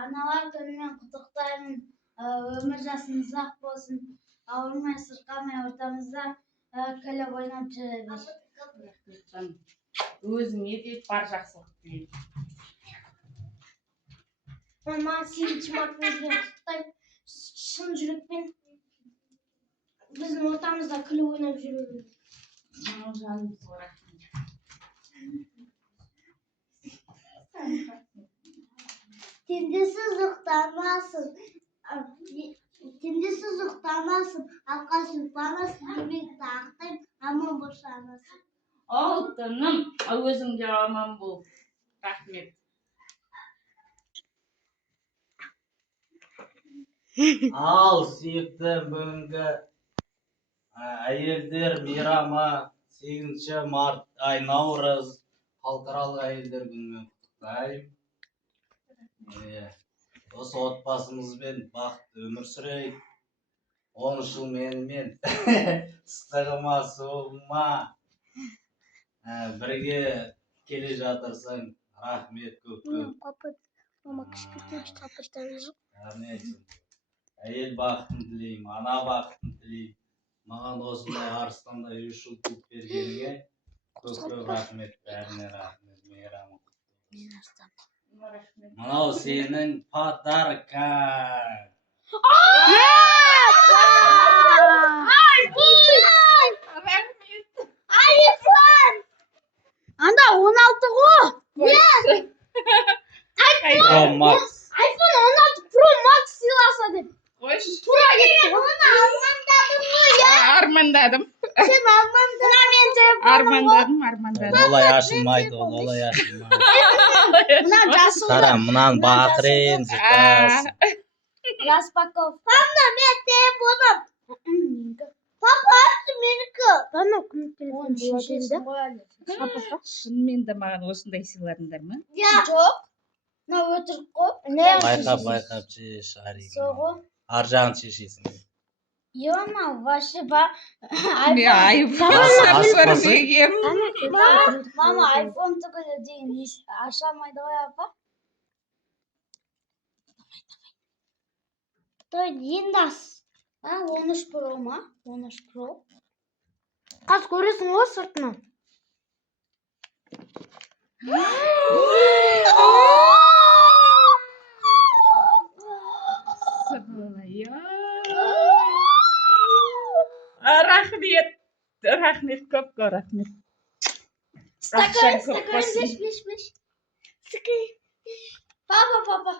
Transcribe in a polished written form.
Аналар күнімен құттықтаймын. Өмір жасыңыз ұзақ болсын. Ауырмай сырқамай ортамызда күліп ойнап жүре бер. Өзіңе де бар жақсылық тілеймін. Мама, сені чымақтыңызбен құттықтаймын. Шын жүрекпен біздің ортамызда күліп ойнап жүре бер. Жаным рахмет. Теңдесіз ұқтамасын, алқа сұлтамасын, демекті ақтайым, аман болшанасың. Алтыным, өзің де аман бол. Рахмет. Ал сүйікті бүгінгі әйелдер мейрамы 8 март наурыз халықаралық әйелдер күнімен құттықтаймын. Осы отбасымызбен бақытты өмір сүрейік. 10 жыл менімен ыстығыма суығыма бірге келе жатырсың. Рахмет көп. Мама кішкентай тапыртады. Рахмет. Әйел бақытын тілеймін, ана бақытын тілеймін. Маған осындай арыстандай 3 жыл туып бергеніңе көп рахмет. Бәріне рахмет. Мейрамың құтты болсын. Мынау сенің подаркаң. Айфон! Анда 16 ғой. Pro Max. iPhone 16 Pro Max сыйласа деп. Қойшы. Тура кетті. Оны Армандадым. Сен Армандадым. Олай ашылмайды, олай ашылмайды. Қара, мұнан батырын зықас. Распаковка. Папа, мен телефоным. Папа, это менікі. Папа, кім телефон болады? Шынымен де маған осындай сыйладыңдар ма? Жоқ. Мына өтірік қой. Байқап жеш, Арик. Соғы. Ар жағын шешесің. Йома, вообще ба. Мама, айфон түгілі дейін ашамайды ғой, апа. Той дейіндас. 13 Pro ма? 13 Pro. Қаз көресің ғой сұртынан. Рахмет, көп рахмет. Стакан, беш. Папа.